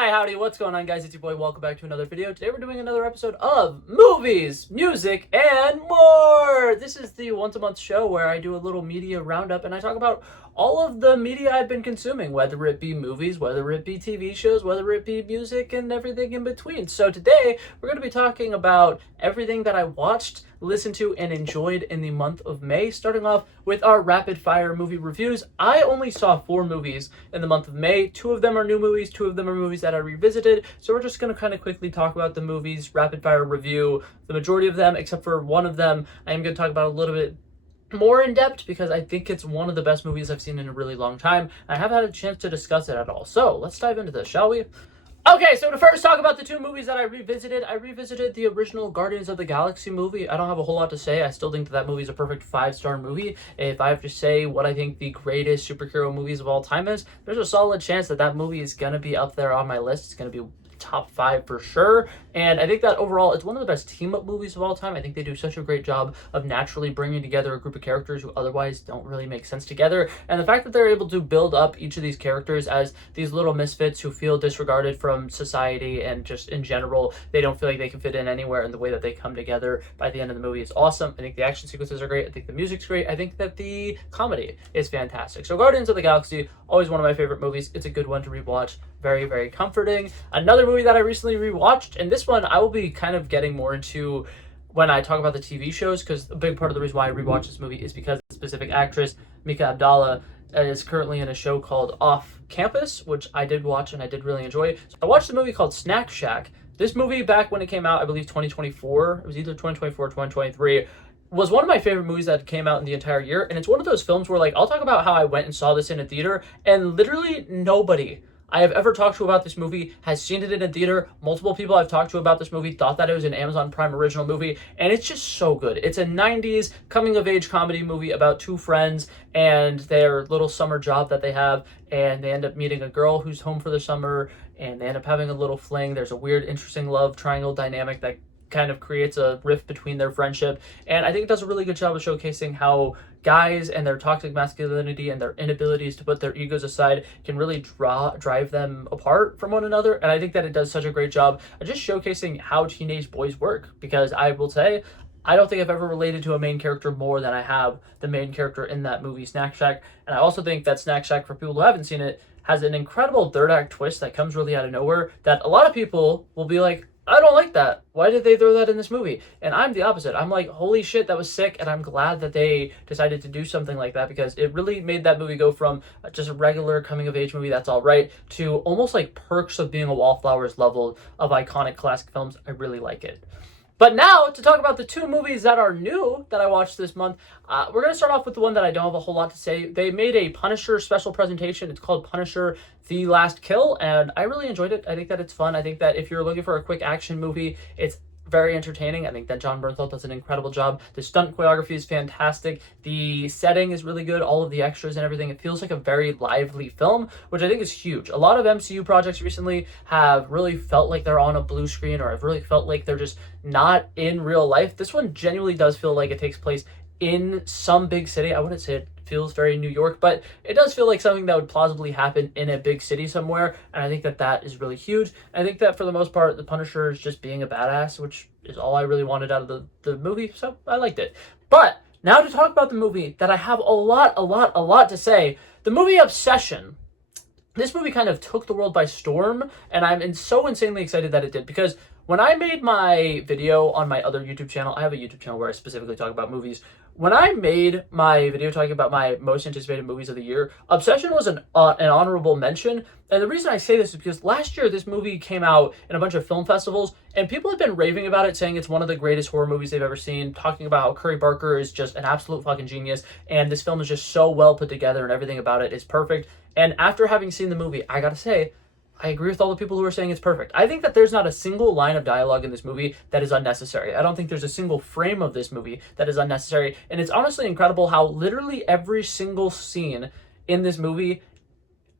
hi, howdy, what's going on, guys? It's your boy. Welcome back to another video. Today we're doing another episode of movies, music, and more. This is the once-a-month show where I do a little media roundup and I talk about all of the media I've been consuming, whether it be movies, whether it be TV shows, whether it be music, and everything in between. So today we're going to be talking about everything that I watched, listened to, and enjoyed in the month of May, starting off with our rapid-fire movie reviews. I only saw 4 movies in the month of May. 2 of them are new movies, 2 of them are movies that I revisited, so we're just going to kind of quickly talk about the movies, rapid-fire review the majority of them, except for one of them I am going to talk about a little bit more in depth because I think it's one of the best movies I've seen in a really long time. I haven't had a chance to discuss it at all. So let's dive into this, shall we? Okay, so to first talk about the 2 movies that I revisited the original Guardians of the Galaxy movie. I don't have a whole lot to say. I still think that movie is a perfect 5-star movie. If I have to say what I think the greatest superhero movies of all time is, there's a solid chance that that movie is going to be up there on my list. It's going to be top 5 for sure, and I think that overall it's one of the best team-up movies of all time. I think they do such a great job of naturally bringing together a group of characters who otherwise don't really make sense together, and the fact that they're able to build up each of these characters as these little misfits who feel disregarded from society and just in general they don't feel like they can fit in anywhere, and the way that they come together by the end of the movie is awesome. I think the action sequences are great. I think the music's great. I think that the comedy is fantastic. So Guardians of the Galaxy, always one of my favorite movies. It's a good one to rewatch. Very, very comforting. Another movie that I recently rewatched, and this one I will be kind of getting more into when I talk about the TV shows, because a big part of the reason why I rewatched this movie is because the specific actress, Mika Abdallah, is currently in a show called Off Campus, which I did watch and I did really enjoy. So I watched a movie called Snack Shack. This movie, back when it came out, I believe 2024, it was either 2024 or 2023, was one of my favorite movies that came out in the entire year. And it's one of those films where, like, I'll talk about how I went and saw this in a theater, and literally nobody I have ever talked to about this movie has seen it in a theater. Multiple people I've talked to about this movie thought that it was an Amazon Prime original movie, and it's just so good. It's a 90s coming-of-age comedy movie about 2 friends and their little summer job that they have, and they end up meeting a girl who's home for the summer, and they end up having a little fling. There's a weird, interesting love triangle dynamic that kind of creates a rift between their friendship, and I think it does a really good job of showcasing how guys and their toxic masculinity and their inabilities to put their egos aside can really drive them apart from one another. And I think that it does such a great job of just showcasing how teenage boys work, because I will say I don't think I've ever related to a main character more than I have the main character in that movie, Snack Shack. And I also think that Snack Shack, for people who haven't seen it, has an incredible third act twist that comes really out of nowhere that a lot of people will be like, I don't like that. Why did they throw that in this movie? And I'm the opposite. I'm like, holy shit, that was sick. And I'm glad that they decided to do something like that, because it really made that movie go from just a regular coming of age movie that's all right to almost like Perks of Being a Wallflowers level of iconic classic films. I really like it. But now, to talk about the 2 movies that are new that I watched this month, we're going to start off with the one that I don't have a whole lot to say. They made a Punisher special presentation. It's called Punisher: The Last Kill, and I really enjoyed it. I think that it's fun. I think that if you're looking for a quick action movie, it's very entertaining. I think that John Bernthal does an incredible job. The stunt choreography is fantastic. The setting is really good. All of the extras and everything. It feels like a very lively film, which I think is huge. A lot of MCU projects recently have really felt like they're on a blue screen, or have really felt like they're just not in real life. This one genuinely does feel like it takes place in some big city. I wouldn't say it feels very New York, but it does feel like something that would plausibly happen in a big city somewhere, and I think that that is really huge. I think that for the most part, the Punisher is just being a badass, which is all I really wanted out of the movie, so I liked it. But now to talk about the movie that I have a lot to say, the movie Obsession. This movie kind of took the world by storm, and I'm so insanely excited that it did, because when I made my video on my other YouTube channel, I have a YouTube channel where I specifically talk about movies. When I made my video talking about my most anticipated movies of the year, Obsession was an honorable mention. And the reason I say this is because last year this movie came out in a bunch of film festivals, and people have been raving about it, saying it's one of the greatest horror movies they've ever seen, talking about how Curry Barker is just an absolute fucking genius, and this film is just so well put together and everything about it is perfect. And after having seen the movie, I gotta say, I agree with all the people who are saying it's perfect. I think that there's not a single line of dialogue in this movie that is unnecessary. I don't think there's a single frame of this movie that is unnecessary. And it's honestly incredible how literally every single scene in this movie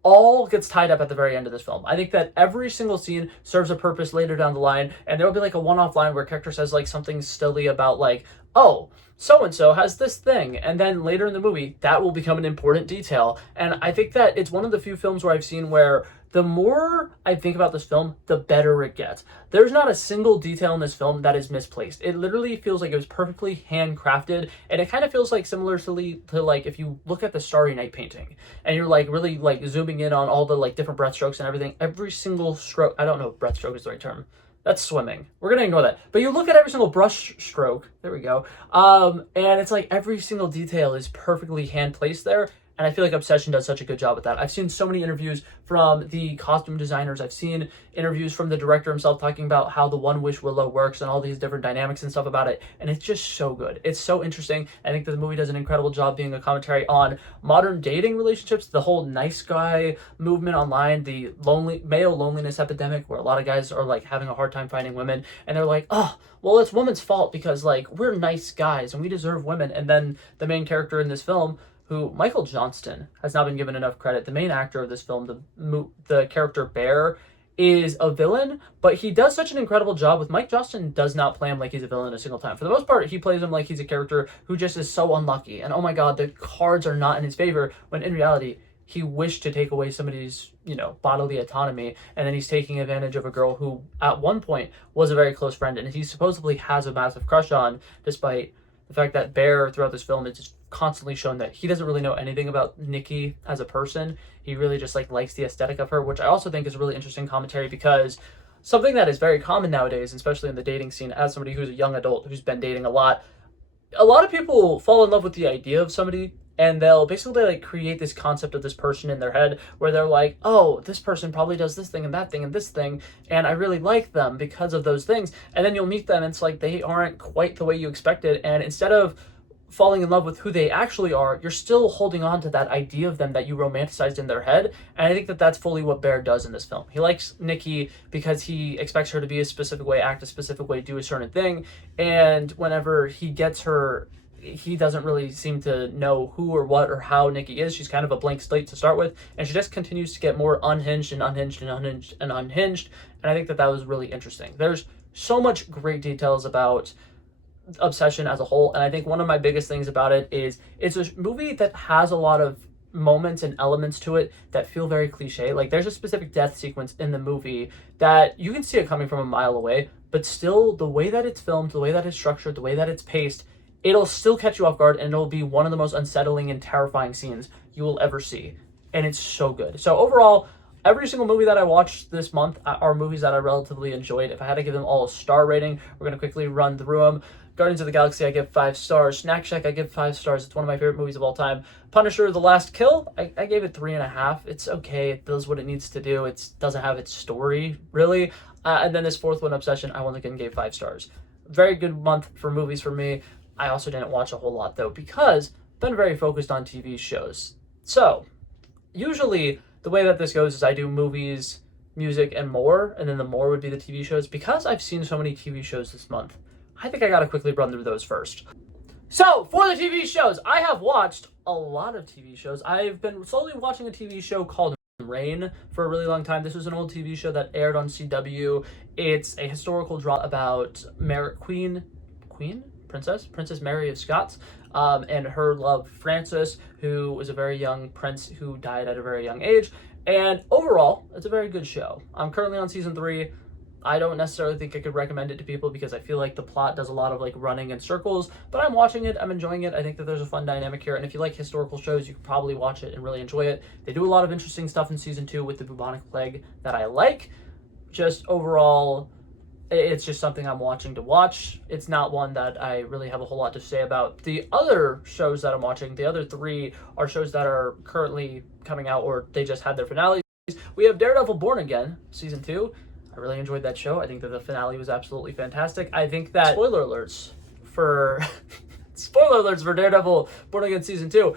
all gets tied up at the very end of this film. I think that every single scene serves a purpose later down the line, and there'll be like a one-off line where a character says like something silly about like, oh, so and so has this thing, and then later in the movie that will become an important detail. And I think that it's one of the few films where I've seen where the more I think about this film, the better it gets. There's not a single detail in this film that is misplaced. It literally feels like it was perfectly handcrafted, and it kind of feels like similarly to like if you look at the Starry Night painting and you're like really like zooming in on all the like different breath strokes and everything. Every single stroke, I don't know if breath stroke is the right term. That's swimming. We're gonna ignore that. But you look at every single brush stroke. There we go. And it's like every single detail is perfectly hand placed there. And I feel like Obsession does such a good job with that. I've seen so many interviews from the costume designers. I've seen interviews from the director himself talking about how the One Wish Willow works and all these different dynamics and stuff about it. And it's just so good. It's so interesting. I think that the movie does an incredible job being a commentary on modern dating relationships, the whole nice guy movement online, the male loneliness epidemic where a lot of guys are like having a hard time finding women. And they're like, oh, well, it's women's fault because like we're nice guys and we deserve women. And then the main character in this film, who Michael Johnston has not been given enough credit. The main actor of this film, the character Bear, is a villain, but he does such an incredible job with Mike Johnston does not play him like he's a villain a single time. For the most part, he plays him like he's a character who just is so unlucky. And oh my god, the cards are not in his favor, when in reality, he wished to take away somebody's, bodily autonomy, and then he's taking advantage of a girl who at one point was a very close friend and he supposedly has a massive crush on, despite the fact that Bear throughout this film is just constantly shown that he doesn't really know anything about Nikki as a person. He really just like likes the aesthetic of her, which I also think is a really interesting commentary because something that is very common nowadays, especially in the dating scene, as somebody who's a young adult who's been dating a lot of people fall in love with the idea of somebody and they'll basically like create this concept of this person in their head where they're like, oh, this person probably does this thing and that thing and this thing, and I really like them because of those things. And then you'll meet them and it's like they aren't quite the way you expected, and instead of falling in love with who they actually are, you're still holding on to that idea of them that you romanticized in their head. And I think that that's fully what Bear does in this film. He likes Nikki because he expects her to be a specific way, act a specific way, do a certain thing, and whenever he gets her, he doesn't really seem to know who or what or how Nikki is. She's kind of a blank slate to start with, and she just continues to get more unhinged and unhinged and unhinged and unhinged. And I think that that was really interesting. There's so much great details about Obsession as a whole, and I think one of my biggest things about it is it's a movie that has a lot of moments and elements to it that feel very cliche. Like there's a specific death sequence in the movie that you can see it coming from a mile away, but still the way that it's filmed, the way that it's structured, the way that it's paced, it'll still catch you off guard, and it'll be one of the most unsettling and terrifying scenes you will ever see. And it's so good. So overall, every single movie that I watched this month are movies that I relatively enjoyed. If I had to give them all a star rating, we're going to quickly run through them. Guardians of the Galaxy, I give 5 stars. Snack Shack, I give 5 stars. It's one of my favorite movies of all time. Punisher, The Last Kill, I gave it 3.5. It's okay. It does what it needs to do. It doesn't have its story, really. And then this fourth one, Obsession, I once again gave 5 stars. Very good month for movies for me. I also didn't watch a whole lot, though, because I've been very focused on TV shows. So, usually, the way that this goes is I do movies, music, and more, and then the more would be the TV shows. Because I've seen so many TV shows this month, I think I gotta quickly run through those first. So, for the TV shows, I have watched a lot of TV shows. I've been slowly watching a TV show called Rain for a really long time. This was an old TV show that aired on CW. It's a historical drama about Princess Mary of Scots, and her love Francis, who was a very young prince who died at a very young age. And overall, it's a very good show. I'm currently on season 3. I don't necessarily think I could recommend it to people because I feel like the plot does a lot of like running in circles, but I'm watching it, I'm enjoying it. I think that there's a fun dynamic here, and if you like historical shows, you could probably watch it and really enjoy it. They do a lot of interesting stuff in season 2 with the bubonic plague that I like. Just overall, it's just something I'm watching to watch. It's not one that I really have a whole lot to say about. The other shows that I'm watching, the other 3 are shows that are currently coming out or they just had their finales. We have Daredevil Born Again, season 2. I really enjoyed that show. I think that the finale was absolutely fantastic. I think that spoiler alerts for Daredevil Born Again season 2.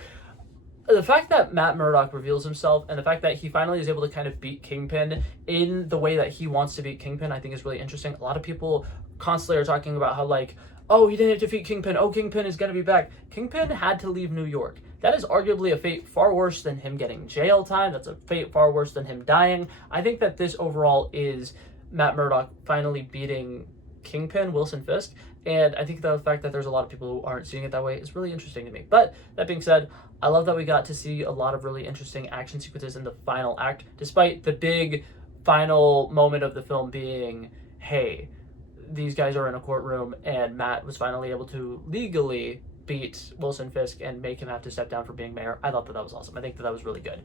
The fact that Matt Murdock reveals himself and the fact that he finally is able to kind of beat Kingpin in the way that he wants to beat Kingpin, I think is really interesting. A lot of people constantly are talking about how like, oh, he didn't defeat Kingpin. Oh, Kingpin is going to be back. Kingpin had to leave New York. That is arguably a fate far worse than him getting jail time. That's a fate far worse than him dying. I think that this overall is Matt Murdock finally beating Kingpin, Wilson Fisk, and I think the fact that there's a lot of people who aren't seeing it that way is really interesting to me. But that being said, I love that we got to see a lot of really interesting action sequences in the final act, despite the big final moment of the film being, hey, these guys are in a courtroom and Matt was finally able to legally beat Wilson Fisk and make him have to step down from being mayor. I thought that was awesome. I think that was really good.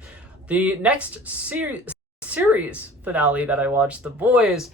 The next series finale that I watched, The Boys,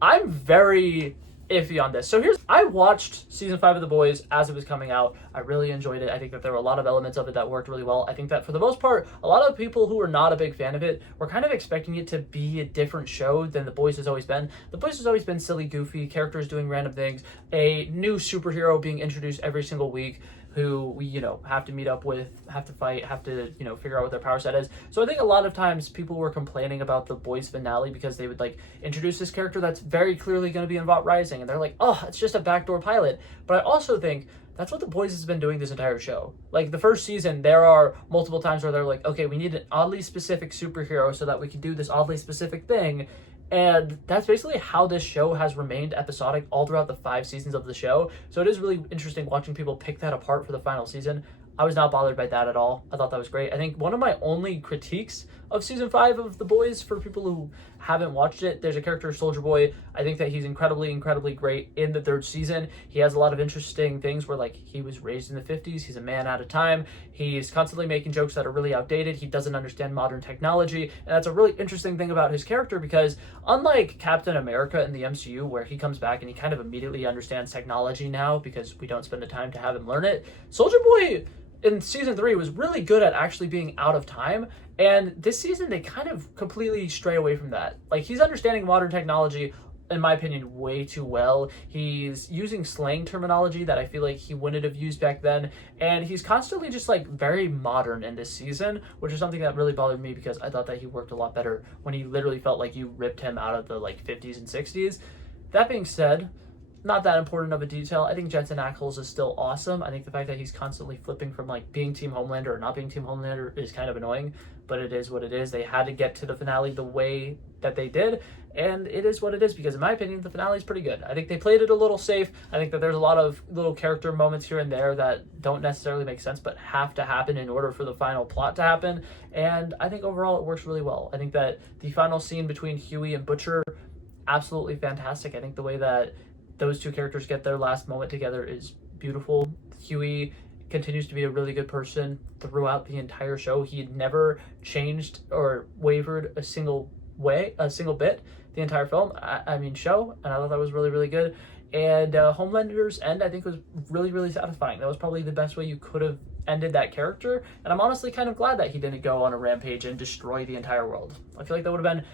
I'm very iffy on this. So I watched season 5 of The Boys as it was coming out. I really enjoyed it. I think that there were a lot of elements of it that worked really well. I think that for the most part, a lot of people who were not a big fan of it were kind of expecting it to be a different show than The Boys has always been. The Boys has always been silly, goofy, characters doing random things, a new superhero being introduced every single week, who we, have to meet up with, have to fight, have to, figure out what their power set is. So I think a lot of times people were complaining about The Boys finale because they would introduce this character that's very clearly going to be in Vought Rising, and they're like, oh, it's just a backdoor pilot. But I also think that's what The Boys has been doing this entire show. The first season, there are multiple times where they're like, okay, we need an oddly specific superhero so that we can do this oddly specific thing. And that's basically how this show has remained episodic all throughout the 5 seasons of the show. So it is really interesting watching people pick that apart for the final season. I was not bothered by that at all. I thought that was great. I think one of my only critiques of season 5 of The Boys, for people who haven't watched it, there's a character, Soldier Boy. I think that he's incredibly great in the 3rd season. He has a lot of interesting things where he was raised in the 50s. He's a man out of time. He's constantly making jokes that are really outdated. He doesn't understand modern technology. And that's a really interesting thing about his character, because unlike Captain America in the MCU, where he comes back and he kind of immediately understands technology now because we don't spend the time to have him learn it, Soldier Boy in season 3 was really good at actually being out of time, and this season they kind of completely stray away from that. He's understanding modern technology, in my opinion, way too well. He's using slang terminology that I feel like he wouldn't have used back then, and he's constantly just very modern in this season, which is something that really bothered me because I thought that he worked a lot better when he literally felt like you ripped him out of the 50s and 60s. That being said, not that important of a detail. I think Jensen Ackles is still awesome. I think the fact that he's constantly flipping from being Team Homelander or not being Team Homelander is kind of annoying, but it is what it is. They had to get to the finale the way that they did, and it is what it is, because in my opinion, the finale is pretty good. I think they played it a little safe. I think that there's a lot of little character moments here and there that don't necessarily make sense, but have to happen in order for the final plot to happen, and I think overall it works really well. I think that the final scene between Huey and Butcher, absolutely fantastic. I think the way that those two characters get their last moment together is beautiful. Huey continues to be a really good person throughout the entire show. He had never changed or wavered a single bit the entire film, show, and I thought that was really good. And Homelander's end, I think, was really satisfying. That was probably the best way you could have ended that character, and I'm honestly kind of glad that he didn't go on a rampage and destroy the entire world. I feel like that would have been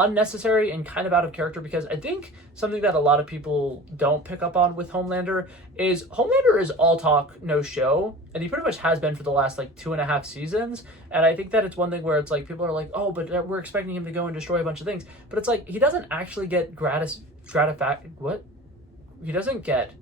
unnecessary and kind of out of character, because I think something that a lot of people don't pick up on with Homelander is all talk, no show, and he pretty much has been for the last 2.5 seasons. And I think that it's one thing where it's people are like, oh, but we're expecting him to go and destroy a bunch of things, but it's he doesn't actually get he doesn't get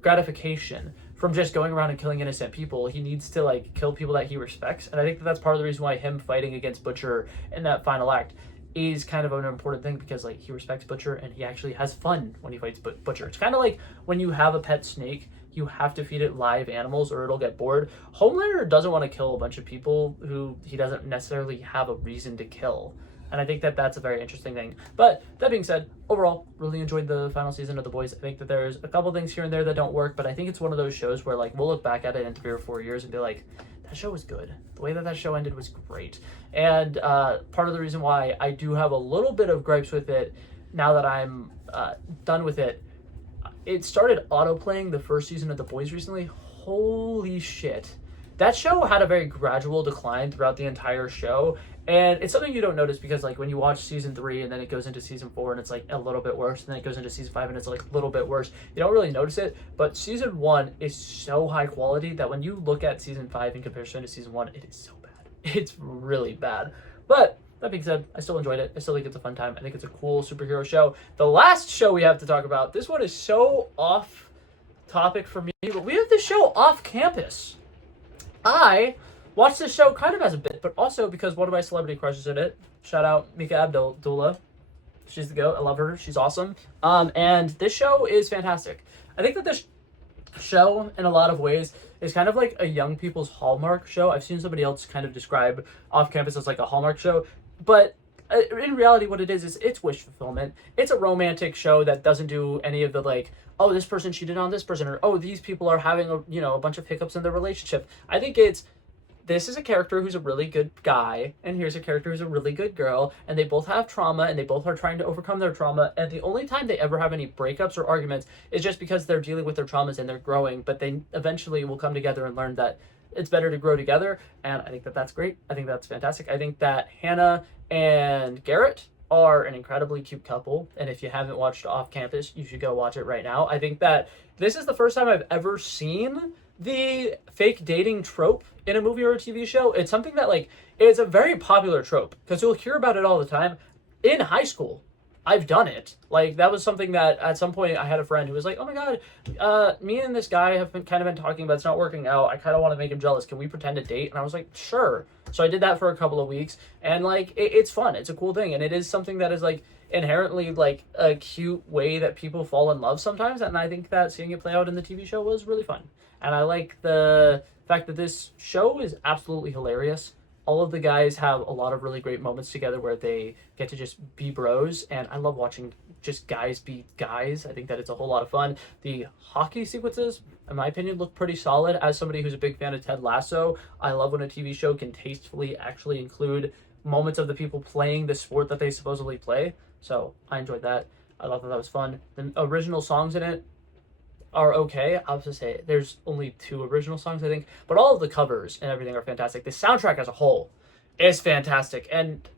gratification from just going around and killing innocent people. He needs to kill people that he respects, and I think that that's part of the reason why him fighting against Butcher in that final act is kind of an important thing, because he respects Butcher and he actually has fun when he fights Butcher. It's kind of like when you have a pet snake, you have to feed it live animals or it'll get bored. Homelander doesn't want to kill a bunch of people who he doesn't necessarily have a reason to kill. And I think that that's a very interesting thing. But that being said, overall, really enjoyed the final season of The Boys. I think that there's a couple things here and there that don't work, but I think it's one of those shows where we'll look back at it in 3 or 4 years and be like, that show was good. The way that show ended was great. And part of the reason why I do have a little bit of gripes with it now that I'm done with it, it started autoplaying the first season of The Boys recently. Holy shit. That show had a very gradual decline throughout the entire show, and it's something you don't notice because when you watch season 3 and then it goes into season 4 and it's a little bit worse, and then it goes into season 5 and it's a little bit worse, you don't really notice it. But season 1 is so high quality that when you look at season 5 in comparison to season 1, it is so bad. It's really bad. But that being said, I still enjoyed it. I still think it's a fun time. I think it's a cool superhero show. The last show we have to talk about, this one is so off topic for me, but we have the show Off Campus. I watched this show kind of as a bit, but also because one of my celebrity crushes in it, shout out Mika Abdullah, She's the GOAT. I love her. She's awesome. And this show is fantastic. I think that this show, in a lot of ways, is kind of like a young people's Hallmark show. I've seen somebody else kind of describe Off Campus as like a Hallmark show, but in reality, what it is it's wish fulfillment. It's a romantic show that doesn't do any of the like, oh, this person cheated on this person, or oh, these people are having a bunch of hiccups in their relationship. I think this is a character who's a really good guy, and here's a character who's a really good girl, and they both have trauma, and they both are trying to overcome their trauma, and the only time they ever have any breakups or arguments is just because they're dealing with their traumas and they're growing, but they eventually will come together and learn that it's better to grow together, and I think that that's great. I think that's fantastic. I think that Hannah and Garrett are an incredibly cute couple, and if you haven't watched Off Campus, you should go watch it right now. I think that this is the first time I've ever seen the fake dating trope in a movie or a TV show. It's something that like it's a very popular trope because you'll hear about it all the time. In high school, I've done it. Like that was something that at some point I had a friend who was like, "Oh my god, me and this guy have been talking, but it's not working out. I kind of want to make him jealous. Can we pretend to date?" And I was like, "Sure." So I did that for a couple of weeks, and like it's fun. It's a cool thing, and it is something that is like inherently like a cute way that people fall in love sometimes. And I think that seeing it play out in the TV show was really fun. And I like the fact that this show is absolutely hilarious. All of the guys have a lot of really great moments together where they get to just be bros, and I love watching just guys be guys. I think that it's a whole lot of fun. The hockey sequences, in my opinion, look pretty solid. As somebody who's a big fan of Ted Lasso, I love when a TV show can tastefully actually include moments of the people playing the sport that they supposedly play. So I enjoyed that. I thought that was fun. The original songs in it are okay. I'll just say there's only 2 original songs, I think, but all of the covers and everything are fantastic. The soundtrack as a whole is fantastic. And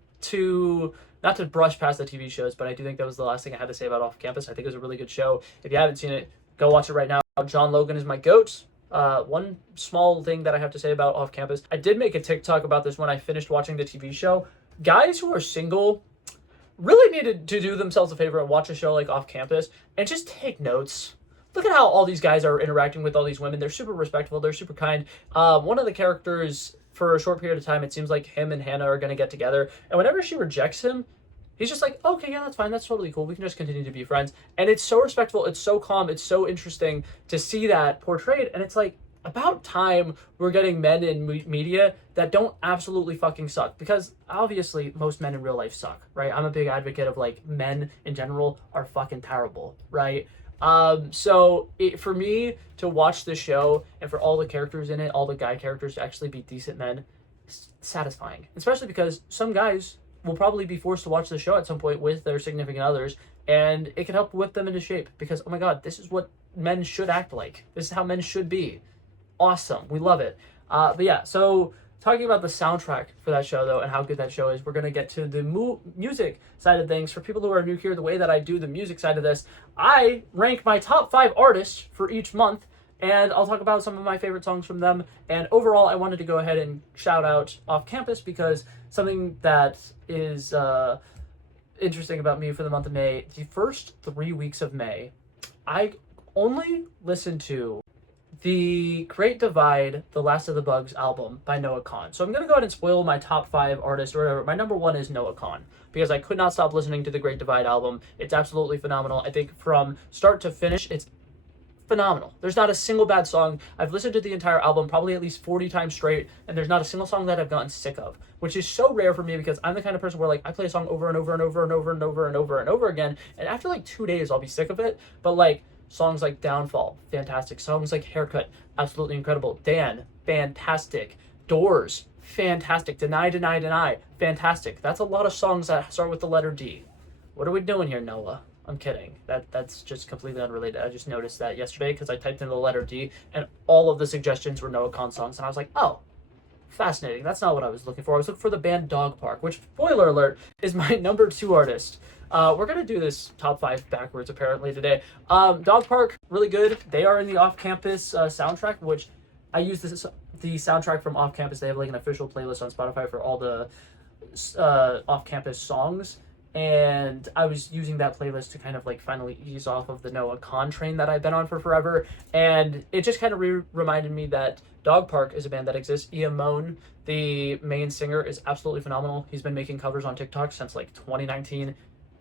not to brush past the TV shows, but I do think that was the last thing I had to say about Off Campus. I think it was a really good show. If you haven't seen it, go watch it right now. John Logan is my GOAT. One small thing that I have to say about Off Campus, I did make a TikTok about this when I finished watching the TV show. Guys who are single really needed to do themselves a favor and watch a show like Off Campus and just take notes. Look at how all these guys are interacting with all these women. They're super respectful. They're super kind. One of the characters, for a short period of time, it seems like him and Hannah are going to get together. And whenever she rejects him, he's just like, okay, yeah, that's fine. That's totally cool. We can just continue to be friends. And it's so respectful. It's so calm. It's so interesting to see that portrayed. And it's like, about time we're getting men in media that don't absolutely fucking suck. Because obviously most men in real life suck, right? I'm a big advocate of like men in general are fucking terrible, right? So for me to watch the show and for all the characters in it, all the guy characters to actually be decent men, it's satisfying. Especially because some guys will probably be forced to watch the show at some point with their significant others, and it can help whip them into shape because, oh my god, this is what men should act like. This is how men should be. Awesome. We love it. But yeah, so talking about the soundtrack for that show, though, and how good that show is, we're going to get to the music side of things. For people who are new here, the way that I do the music side of this, I rank my top 5 artists for each month, and I'll talk about some of my favorite songs from them. And overall, I wanted to go ahead and shout out Off Campus because something that is interesting about me for the month of May, the first 3 weeks of May, I only listened to the Great Divide, The Last of the Bugs album by Noah Kahan. So I'm going to go ahead and spoil my top 5 artists or whatever. My number 1 is Noah Kahan because I could not stop listening to the Great Divide album. It's absolutely phenomenal. I think from start to finish, it's phenomenal. There's not a single bad song. I've listened to the entire album probably at least 40 times straight, and there's not a single song that I've gotten sick of, which is so rare for me because I'm the kind of person where like I play a song over and over and over and over and over and over and over again, and after like 2 days I'll be sick of it. But like songs like Downfall, fantastic. Songs like Haircut, absolutely incredible. Dan, fantastic. Doors, fantastic. Deny, Deny, Deny, fantastic. That's a lot of songs that start with the letter D. What are we doing here, Noah? I'm kidding. That's just completely unrelated. I just noticed that yesterday because I typed in the letter D and all of the suggestions were Noah Kahan songs, and I was like, oh, fascinating. That's not what I was looking for. I was looking for the band Dog Park, which, spoiler alert, is my number 2 artist. We're going to do this top 5 backwards, apparently, today. Dog Park, really good. They are in the Off Campus soundtrack, which I use the soundtrack from Off Campus. They have like an official playlist on Spotify for all the Off Campus songs. And I was using that playlist to kind of like finally ease off of the Noah Kahan train that I've been on for forever. And it just kind of reminded me that Dog Park is a band that exists. Ian Moan, the main singer, is absolutely phenomenal. He's been making covers on TikTok since like 2019.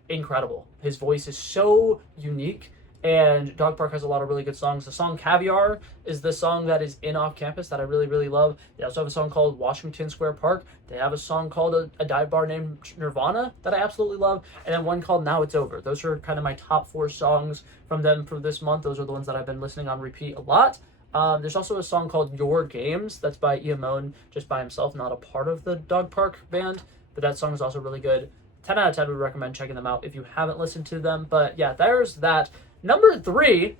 incredible. His voice is so unique, and Dog Park has a lot of really good songs. The song Caviar is the song that is in Off Campus that I really, really love. They also have a song called Washington Square Park. They have a song called a dive bar named Nirvana that I absolutely love, and then one called Now It's Over. Those are kind of my top 4 songs from them for this month. Those are the ones that I've been listening on repeat a lot. There's also a song called Your Games that's by Iamone, just by himself, not a part of the Dog Park band, but that song is also really good. 10 out of 10 would recommend checking them out if you haven't listened to them. But yeah, there's that. Number 3,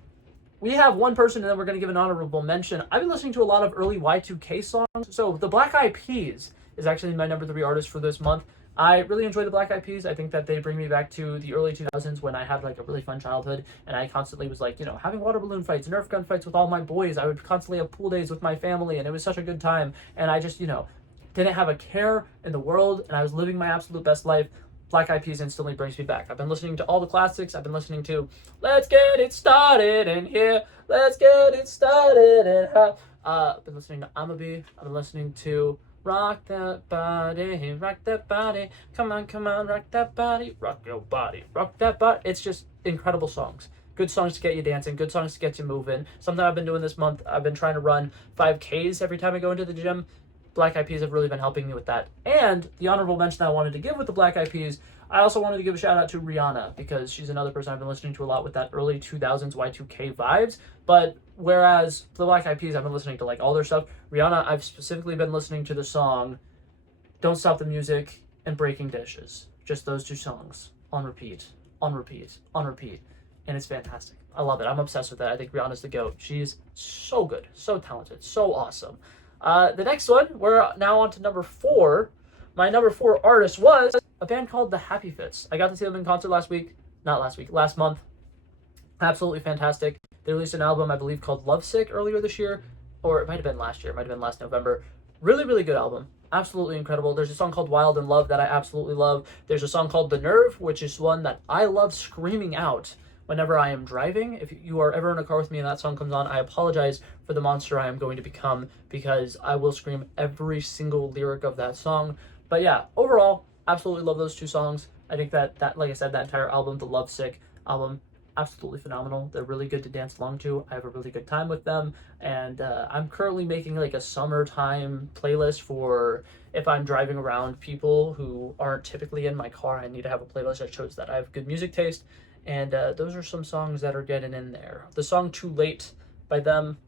we have one person, and then we're going to give an honorable mention. I've been listening to a lot of early Y2K songs. So the Black Eyed Peas is actually my number 3 artist for this month. I really enjoy the Black Eyed Peas. I think that they bring me back to the early 2000s when I had like a really fun childhood, and I constantly was like, having water balloon fights, Nerf gun fights with all my boys. I would constantly have pool days with my family, and it was such a good time. And I just, didn't have a care in the world, and I was living my absolute best life. Black Eyed Peas instantly brings me back. I've been listening to all the classics. I've been listening to Let's Get It Started in Here. Let's Get It Started in Here. I've been listening to I'ma Be. I've been listening to Rock That Body, Rock That Body. Come on, rock that body. Rock your body, rock that body. It's just incredible songs. Good songs to get you dancing. Good songs to get you moving. Something I've been doing this month. I've been trying to run 5Ks every time I go into the gym. Black Eyed Peas have really been helping me with that. And the honorable mention I wanted to give with the Black Eyed Peas, I also wanted to give a shout out to Rihanna, because she's another person I've been listening to a lot with that early 2000s Y2K vibes. But whereas the Black Eyed Peas, I've been listening to like all their stuff. Rihanna, I've specifically been listening to the song Don't Stop the Music and Breaking Dishes. Just those 2 songs on repeat, on repeat, on repeat. And it's fantastic. I love it. I'm obsessed with that. I think Rihanna's the GOAT. She's so good, so talented, so awesome. The next one, we're now on to number 4. My number 4 artist was a band called The Happy Fits. I got to see them in concert last month. Absolutely fantastic. They released an album, I believe, called Lovesick earlier this year, or it might have been last year, it might have been last November. Really, really good album. Absolutely incredible. There's a song called Wild in Love that I absolutely love. There's a song called The Nerve, which is one that I love screaming out whenever I am driving. If you are ever in a car with me and that song comes on, I apologize for the monster I am going to become, because I will scream every single lyric of that song. But yeah, overall, absolutely love those 2 songs. I think that like I said, that entire album, the Lovesick album, absolutely phenomenal. They're really good to dance along to. I have a really good time with them, and I'm currently making like a summertime playlist for if I'm driving around people who aren't typically in my car. I need to have a playlist that shows that I have good music taste. And those are some songs that are getting in there. The song Too Late by them,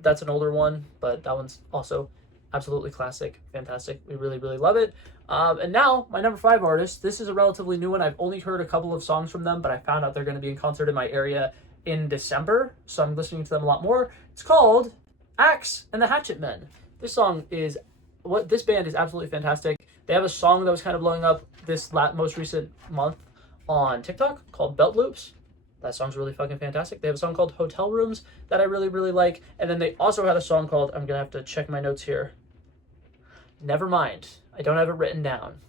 that's an older one, but that one's also absolutely classic, fantastic. We really, really love it. And now, my number 5 artist, this is a relatively new one. I've only heard a couple of songs from them, but I found out they're going to be in concert in my area in December, so I'm listening to them a lot more. It's called Axe and the Hatchet Men. This band is absolutely fantastic. They have a song that was kind of blowing up this most recent month on TikTok called Belt Loops. That song's really fucking fantastic. They have a song called Hotel Rooms that I really, really like. And then they also had a song called, I'm gonna have to check my notes here. Never mind. I don't have it written down.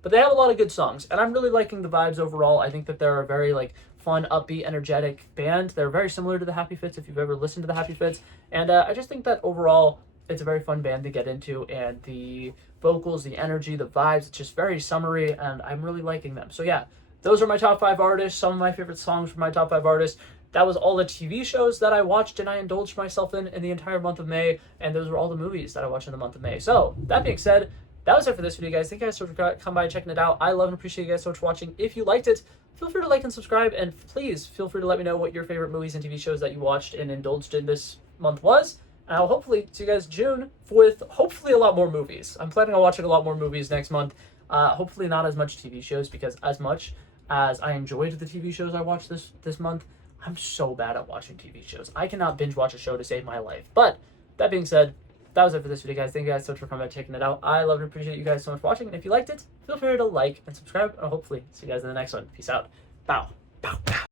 But they have a lot of good songs, and I'm really liking the vibes overall. I think that they're a very fun, upbeat, energetic band. They're very similar to the Happy Fits if you've ever listened to the Happy Fits. And I just think that overall it's a very fun band to get into, and the vocals, the energy, the vibes, it's just very summery, and I'm really liking them. So yeah, those are my top 5 artists, some of my favorite songs from my top 5 artists. That was all the TV shows that I watched and I indulged myself in the entire month of May, and those were all the movies that I watched in the month of May. So, that being said, that was it for this video, guys. Thank you guys so much for coming by and checking it out. I love and appreciate you guys so much for watching. If you liked it, feel free to like and subscribe, and please feel free to let me know what your favorite movies and TV shows that you watched and indulged in this month was. And I'll hopefully see you guys June with hopefully a lot more movies. I'm planning on watching a lot more movies next month. Hopefully not as much TV shows, because as much as I enjoyed the TV shows I watched this month, I'm so bad at watching TV shows. I cannot binge watch a show to save my life. But that being said, that was it for this video, guys. Thank you guys so much for coming and checking it out. I love and appreciate you guys so much for watching. And if you liked it, feel free to like and subscribe. And hopefully see you guys in the next one. Peace out. Bow. Bow. Bow.